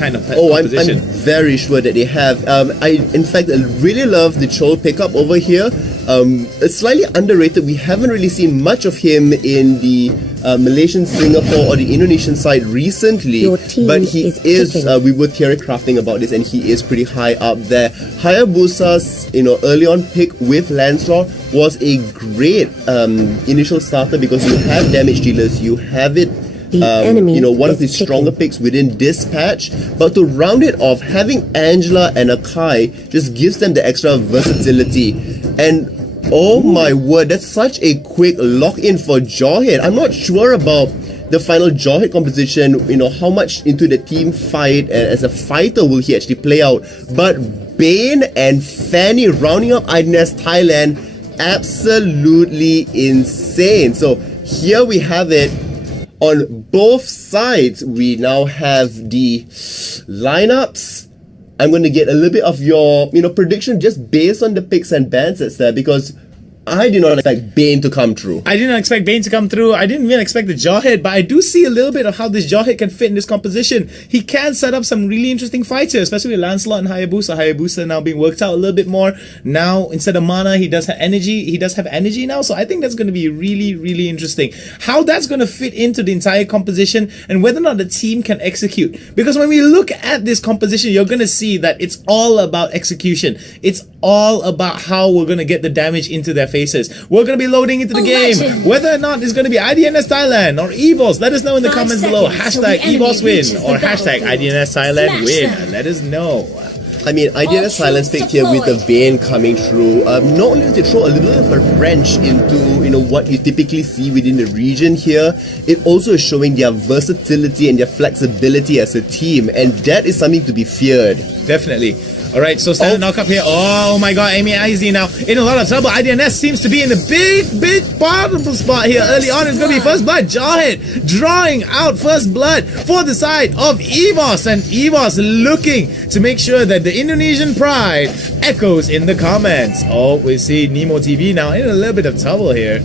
kind of I'm composition. very sure that they have. In fact, I really love the Chol pickup over here. It's slightly underrated. We haven't really seen much of him in the Malaysian, Singapore, or the Indonesian side recently. But he is. We were theory crafting about this, and he is pretty high up there. Hayabusa's, early on pick with Lancelot was a great initial starter because you have damage dealers, you have it. One of the stronger picks within this patch, but to round it off, having Angela and Akai just gives them the extra versatility. And oh my word, that's such a quick lock-in for Jawhead. I'm not sure about the final Jawhead composition, how much into the team fight and as a fighter will he actually play out. But Bane and Fanny rounding up IDNS Thailand, absolutely insane. So here we have it. On both sides, we now have the lineups. I'm going to get a little bit of your, prediction just based on the picks and bans that's there, because I did not expect Bane to come through. I didn't expect Bane to come through. I didn't even expect the Jawhead, but I do see a little bit of how this Jawhead can fit in this composition. He can set up some really interesting fights here, especially with Lancelot and Hayabusa. Hayabusa now being worked out a little bit more. Now, instead of mana, he does have energy. He does have energy now, so I think that's going to be really, really interesting. How that's going to fit into the entire composition and whether or not the team can execute. Because when we look at this composition, you're going to see that it's all about execution. It's all about how we're going to get the damage into their faces. We're going to be loading into the game. Whether or not it's going to be IDNS Thailand or EVOS, let us know in the comments below. Hashtag EVOS win or hashtag IDNS Thailand win. Let us know. I mean, IDNS Thailand's picked here with the Bane coming through. Not only does it throw a little bit of a wrench into what you typically see within the region here, it also is showing their versatility and their flexibility as a team, and that is something to be feared. Definitely. Alright, so standard knock up here. Oh my god, Amy IZ now in a lot of trouble. IDNS seems to be in a big bottom spot here. Early on, it's going to be first blood. Jawhead drawing out first blood for the side of EVOS. And EVOS looking to make sure that the Indonesian pride echoes in the comments. Oh, we see Nemo TV now in a little bit of trouble here.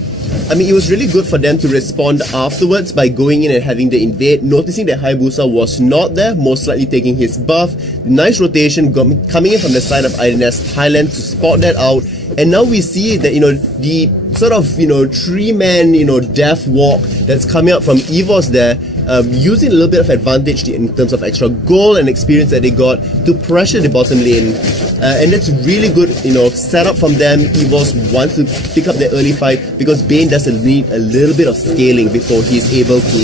I mean, it was really good for them to respond afterwards by going in and having the invade, noticing that Hayabusa was not there, most likely taking his buff. Nice rotation coming in from the side of IDNS Thailand to spot that out. And now we see that, the sort of, three-man, death walk that's coming up from EVOS there, using a little bit of advantage in terms of extra gold and experience that they got to pressure the bottom lane. And that's really good, setup from them. EVOS wants to pick up the early fight because Bane does need a little bit of scaling before he's able to,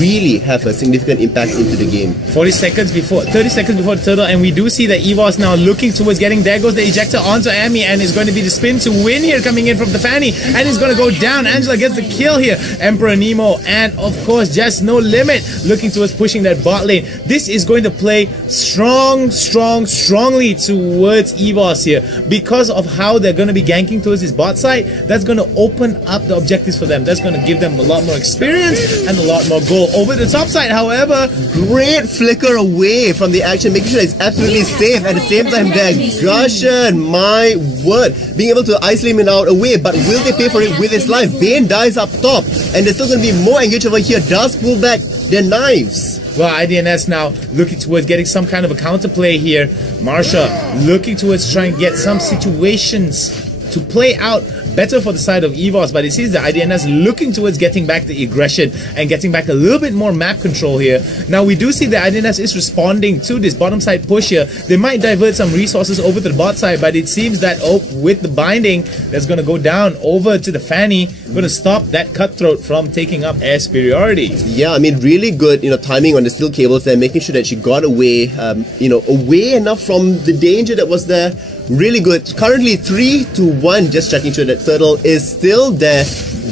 really have a significant impact into the game. 30 seconds before the turtle, and we do see that EVOS now looking towards getting, there goes the ejector onto Amy, and it's going to be the spin to win here coming in from the Fanny, and it's going to go down. Angela gets the kill here. Emperor Nemo, and of course, just no limit, looking towards pushing that bot lane. This is going to play strongly towards EVOS here because of how they're going to be ganking towards this bot side. That's going to open up the objectives for them. That's going to give them a lot more experience and a lot more goal. Over the top side, however, great flicker away from the action, making sure it's absolutely safe. At the same time, there, Gushan, my word, being able to isolate him out away, but will they pay for it with his life? Bane dies up top, and there's still going to be more engaged over here. Does pull back their knives. Well, IDNS now looking towards getting some kind of a counterplay here. Marsha looking towards trying to get some situations to play out better for the side of EVOS, but it seems the IDNS looking towards getting back the aggression and getting back a little bit more map control here. Now we do see the IDNS is responding to this bottom side push here. They might divert some resources over to the bot side, but it seems that with the binding that's going to go down over to the Fanny, going to stop that cutthroat from taking up air superiority. Yeah, I mean, really good, timing on the steel cables there, making sure that she got away, away enough from the danger that was there. Really good. Currently 3-1, just checking sure that Turtle is still there.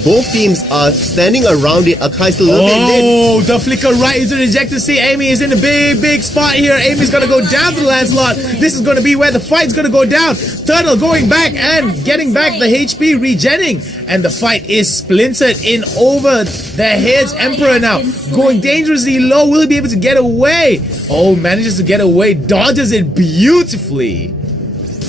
Both teams are standing around it. Akai's still a little bit late. Oh, the flicker right into the ejector. See, Amy is in a big spot here. Amy's going to go down to the Lancelot. This is going to be where the fight's going to go down. Turtle going back and getting back the HP, regenning. And the fight is splintered in over their heads. Emperor now going dangerously low. Will he be able to get away? Oh, manages to get away. Dodges it beautifully.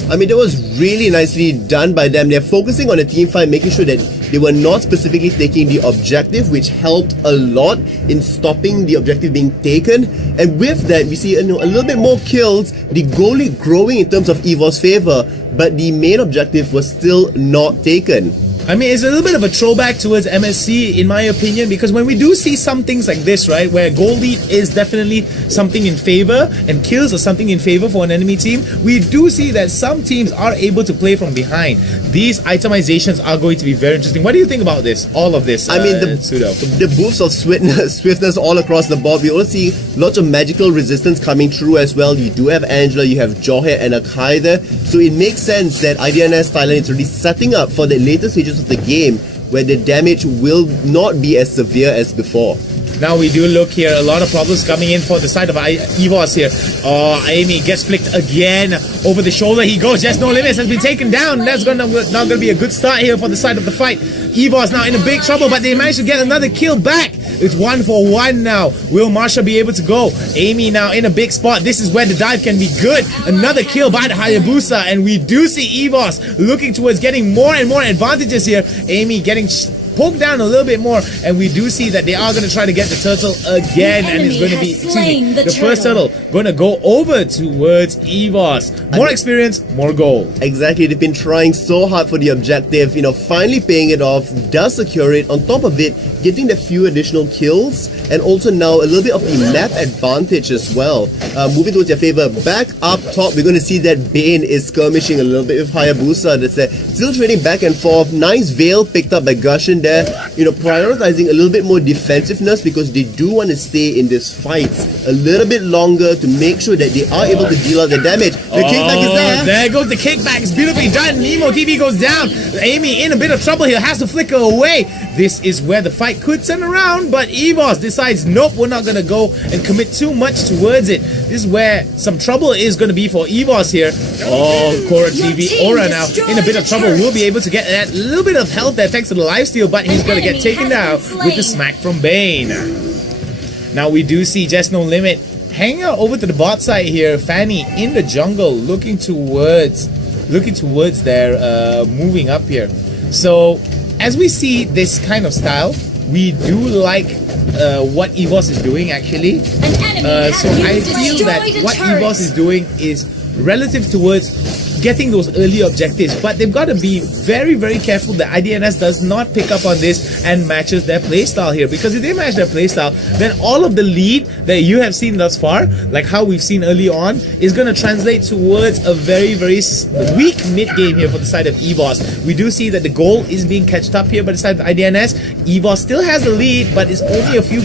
I mean, that was really nicely done by them. They're focusing on the team fight, making sure that They were not specifically taking the objective, which helped a lot in stopping the objective being taken. And with that, we see a little bit more kills, the goal lead growing in terms of EVOS favor, but the main objective was still not taken. I mean, it's a little bit of a throwback towards MSC, in my opinion, because when we do see some things like this, right, where goal lead is definitely something in favor and kills are something in favor for an enemy team, we do see that some teams are able to play from behind. These itemizations are going to be very interesting. What do you think about this? All of this, I mean, the boosts of swiftness all across the board. We also see lots of magical resistance coming through as well. You do have Angela, you have Jawhead and Akai there. So it makes sense that IDNS Thailand is really setting up for the later stages of the game where the damage will not be as severe as before. Now we do look here, a lot of problems coming in for the side of EVOS here. Oh, Amy gets flicked again over the shoulder. He goes, just no limits, has been taken down. That's not gonna be a good start here for the side of the fight. EVOS now in a big trouble, but they managed to get another kill back. It's 1-for-1 now. Will Marsha be able to go? Amy now in a big spot. This is where the dive can be good. Another kill by the Hayabusa, and we do see EVOS looking towards getting more and more advantages here. Amy getting poked down a little bit more, and we do see that they are going to try to get the turtle again, and it's going to be the first turtle going to go over towards EVOS. More experience, more gold. Exactly, they've been trying so hard for the objective, finally paying it off, does secure it. On top of it, getting the few additional kills, and also now a little bit of the map advantage as well. Moving towards your favor, back up top, we're going to see that Bane is skirmishing a little bit with Hayabusa. That's there. Still trading back and forth. Nice Veil picked up by Gushin there, prioritizing a little bit more defensiveness because they do want to stay in this fight a little bit longer to make sure that they are able to deal out the damage. The kickback is there. There goes the kickback. It's beautifully done. Nemo TV goes down. Amy in a bit of trouble here, has to flicker away. This is where the fight could turn around, but EVOS decides, nope, we're not going to go and commit too much towards it. This is where some trouble is going to be for EVOS here. Oh, Korra TV Aura now in a bit of trouble. Will be able to get that little bit of health there thanks to the lifesteal, but he's going to get taken down with the smack from Bane. Now we do see Just No Limit hanging out over to the bot side here. Fanny in the jungle looking towards there, moving up here. So as we see this kind of style, we do like what EVOS is doing actually. So I feel that what EVOS is doing is relative towards getting those early objectives, but they've got to be very, very careful that IDNS does not pick up on this and matches their playstyle here, because if they match their playstyle, then all of the lead that you have seen thus far, like how we've seen early on, is going to translate towards a very, very weak mid game here for the side of EVOS. We do see that the goal is being catched up here by the side of IDNS. EVOS still has the lead, but it's only a few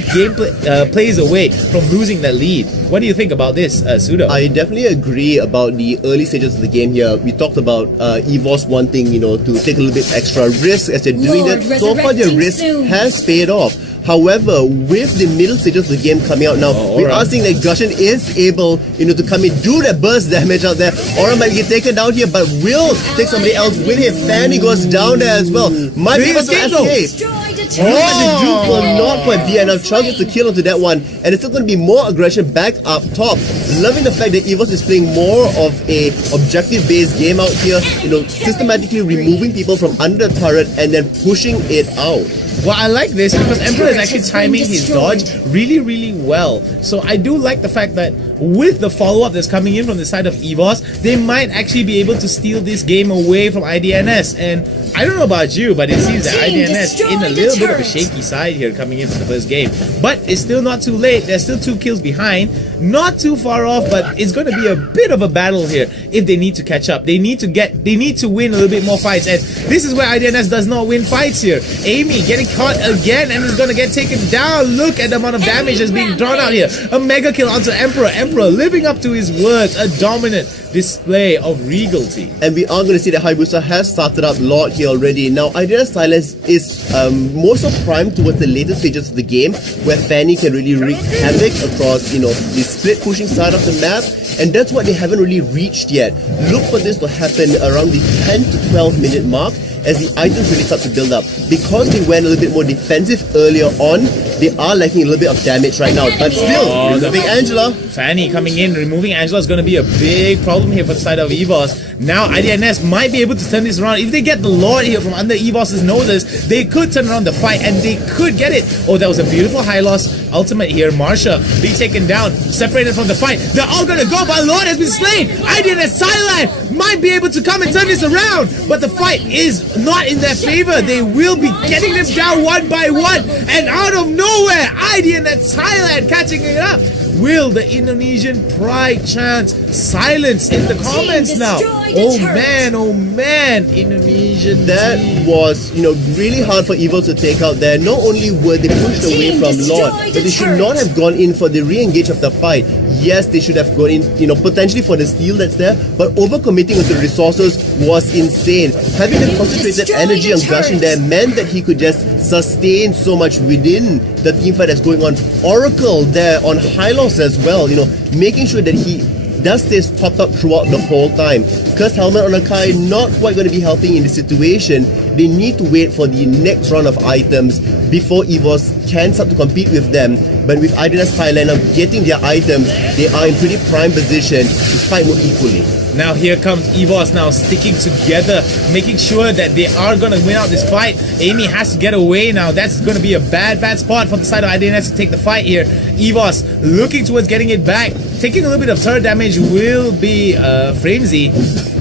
plays away from losing that lead. What do you think about this, Sudo? I definitely agree about the early stages of the game here. We talked about EVOS wanting, to take a little bit extra risk as they're doing that. So far, their risk has paid off. However, with the middle stages of the game coming out now, we are seeing that Gushin is able, to come in, do that burst damage out there. Aura might get taken down here, but will take somebody else with him. Fanny goes down there as well. Might be able to escape. The Duke will not quite be enough. Chug gets the kill onto that one, and it's still going to be more aggression back up top. Loving the fact that EVOS is playing more of a objective-based game out here, systematically removing people from under the turret and then pushing it out. Well, I like this because Emperor is actually timing his dodge really, really well. So I do like the fact that with the follow-up that's coming in from the side of EVOS, they might actually be able to steal this game away from IDNS. And I don't know about you, but it seems that IDNS in a little bit of a shaky side here coming into the first game. But it's still not too late. There's still 2 kills behind. Not too far off, but it's going to be a bit of a battle here if they need to catch up. They need to win a little bit more fights. And this is where IDNS does not win fights here. Amy getting caught again and is going to get taken down. Look at the amount of damage that's being drawn out here. A mega kill onto Emperor. Emperor living up to his words. A dominant display of regality. And we are going to see that Hayabusa has started up Lord here already. Now, IDNS Thailand is more so primed towards the later stages of the game where Fanny can really wreak havoc across, the split pushing side of the map. And that's what they haven't really reached yet. Look for this to happen around the 10 to 12 minute mark. as the items really start to build up. Because they went a little bit more defensive earlier on, they are lacking a little bit of damage right now. But still, removing Angela. Fanny coming in, removing Angela is going to be a big problem here for the side of EVOS. Now IDNS might be able to turn this around. If they get the Lord here from under EVOS's noses, they could turn around the fight and they could get it. Oh, that was a beautiful high loss ultimate here. Marsha being taken down, separated from the fight. They're all going to go, but Lord has been slain. IDNS Thailand might be able to come and turn this around, but the fight is not in their favor. They will be getting them down one by one, and out of nowhere, IDNS Thailand catching it up. Will the Indonesian pride chants silence in the comments now? Oh man, Indonesian That team. was, really hard for EVOS to take out there. Not only were they pushed away from Lord, but they should not have gone in for the re-engage of the fight. Yes, they should have gone in, potentially for the steal that's there, but overcommitting with the resources was insane. Having the concentrated energy on Gushing there meant that he could just sustain so much within the teamfight that's going on. Oracle there on high loss as well, making sure that he does stay topped up throughout the whole time. Cursed Helmet on Akai not quite going to be helping in this situation. They need to wait for the next round of items before EVOS can start to compete with them. But with IDNS Thailand now getting their items, they are in pretty prime position to fight more equally. Now here comes EVOS now sticking together, making sure that they are going to win out this fight. Amy has to get away now. That's going to be a bad spot for the side of IDNS to take the fight here. EVOS looking towards getting it back. Taking a little bit of turret damage will be Framesy,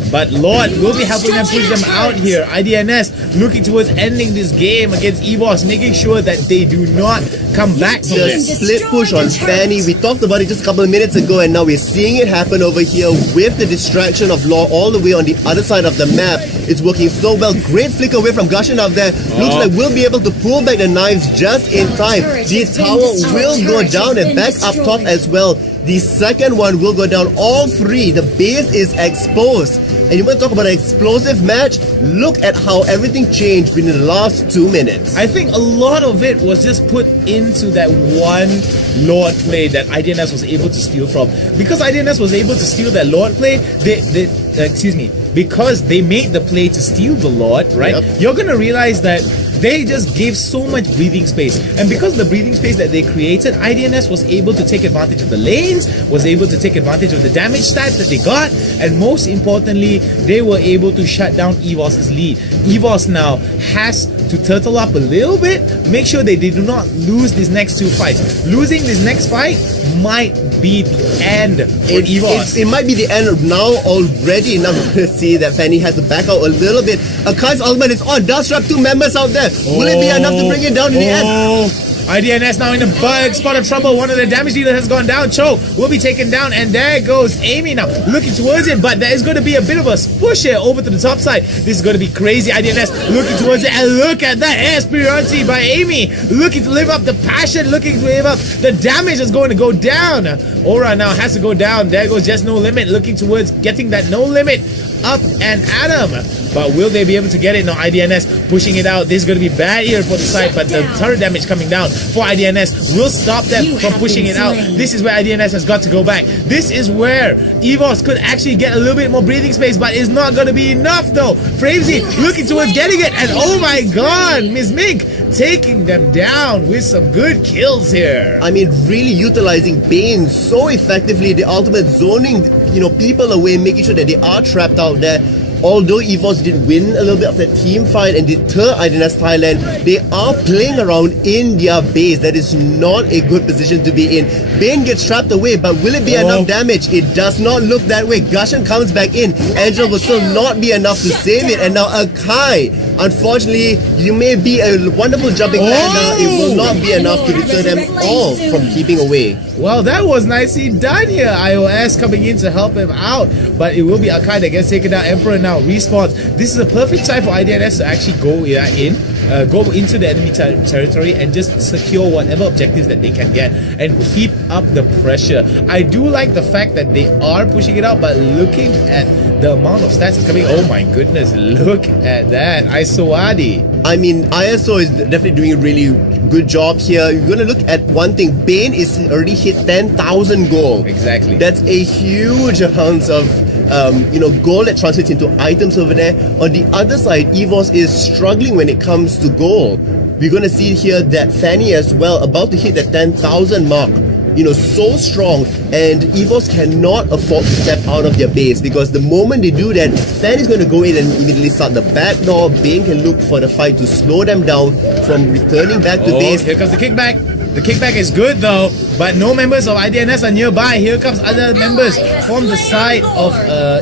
but Lord will be helping them push them out here. IDNS looking towards ending this game against EVOS, making sure that they do not come back from The this. split push on Fanny, we talked about it just a couple of minutes ago, and now we're seeing it happen over here with the distraction of Law all the way on the other side of the map. It's working so well. Great flick away from Gushin up there. Looks like we'll be able to pull back the knives just in time. The tower will go down and back up top as well. The second one will go down. All three. The base is exposed. And you want to talk about an explosive match? Look at how everything changed within the last 2 minutes. I think a lot of it was just put into that one Lord play that IDNS was able to steal from. Because IDNS was able to steal that Lord play, because they made the play to steal the Lord, right? Yep. You're gonna realize that they just gave so much breathing space, and because of the breathing space that they created, IDNS was able to take advantage of the lanes, was able to take advantage of the damage stats that they got, and most importantly, they were able to shut down EVOS's lead. EVOS now has to turtle up a little bit, make sure they do not lose these next two fights. Losing this next fight might be the end for EVOS. It might be the end of now already. Now we're going to see that Fanny has to back out a little bit. Akai's ultimate is on. Does trap two members out there. Will it be enough to bring it down in the end? IDNS now in a big spot of trouble. One of the damage dealers has gone down. Cho will be taken down, and there goes Amy now looking towards it, but there is going to be a bit of a push here over to the top side. This is going to be crazy. IDNS looking towards it, and look at that air superiority by Amy, looking to live up the passion, looking to live up the damage is going to go down. Aura now has to go down. There goes Just No Limit, looking towards getting that No Limit up and Adam. But will they be able to get it? No, IDNS pushing it out. This is going to be bad here for the side, but the turret damage coming down for IDNS will stop them from pushing it out. This is where IDNS has got to go back. This is where EVOS could actually get a little bit more breathing space, but it's not going to be enough though. Framesy looking towards getting it, and oh my god, Miss Mink taking them down with some good kills here. I mean, really utilizing Bane so effectively. The ultimate zoning, people away, making sure that they are trapped out there. Although EVOS did win a little bit of the team fight and deter IDNS Thailand, they are playing around in their base. That is not a good position to be in. Bane gets trapped away, but will it be enough damage? It does not look that way. Gushan comes back in. Angela will still not be enough to save it. And now Akai, unfortunately, you may be a wonderful jumping panda. It will not be enough to deter them all from keeping away. Well, that was nicely done here. iOS coming in to help him out, but it will be Akai that gets taken down. Emperor now respawns. This is a perfect time for IDNS to actually go into the enemy territory and just secure whatever objectives that they can get and keep up the pressure. I do like the fact that they are pushing it out, but looking at the amount of stats that's coming, oh my goodness, look at that. ISOADI. I mean, ISO is definitely doing a really good job here. You're going to look at one thing. Bane is already hit 10,000 gold. Exactly. That's a huge amount of gold that translates into items over there. On the other side, EVOS is struggling when it comes to gold. We're going to see here that Fanny as well, about to hit the 10,000 mark. So strong, and EVOS cannot afford to step out of their base, because the moment they do that, Fanny's going to go in and immediately start the back door. Bane can look for the fight to slow them down from returning back to base. Here comes the kickback. The kickback is good though, but no members of IDNS are nearby. Here comes other members from the side of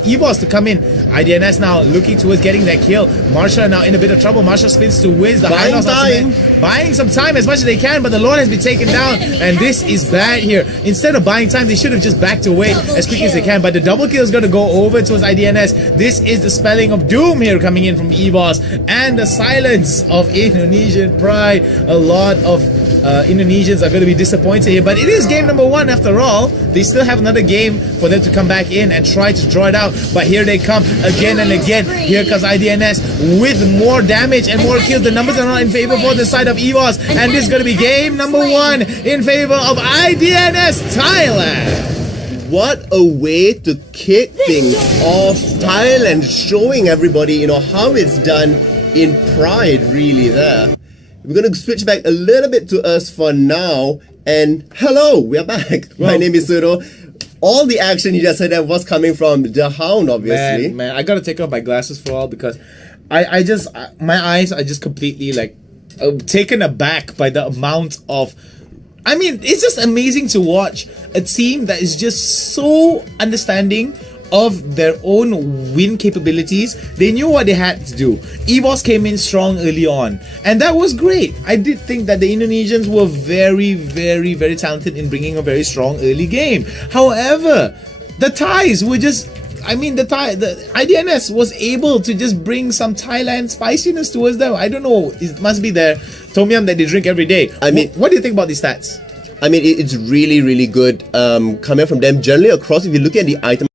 EVOS to come in. IDNS now looking towards getting that kill. Marsha now in a bit of trouble. Marsha spins to wins the high loss ultimate. Buying some time as much as they can, but the Lord has been taken down, and this is bad here. Instead of buying time, they should have just backed away as quick as they can, but the double kill is going to go over towards IDNS. This is the spelling of doom here coming in from EVOS, and the silence of Indonesian pride. A lot of Indonesians are going to be disappointed here, but it is game number 1 after all. They still have another game for them to come back in and try to draw it out, but here they come again and again. Here comes IDNS with more damage and more kills. The numbers are not in favor for the side of EVOS, and this is going to be game number 1 in favor of IDNS Thailand. What a way to kick things off. Thailand showing everybody, how it's done in pride, really there. We're going to switch back a little bit to us for now. And hello, we are back. My name is Suro. All the action you just heard that was coming from the Hound, obviously. Man, I gotta take off my glasses for all, because my eyes are just completely taken aback by the amount of. I mean, it's just amazing to watch a team that is just so understanding of their own win capabilities. They knew what they had to do. EVOS came in strong early on, and that was great. I did think that the Indonesians were very, very, very talented in bringing a very strong early game. However, the Thais were just. The IDNS was able to just bring some Thailand spiciness towards them. I don't know. It must be their tom yum that they drink every day. What do you think about these stats? It's really, really good coming from them. Generally across, if you look at the item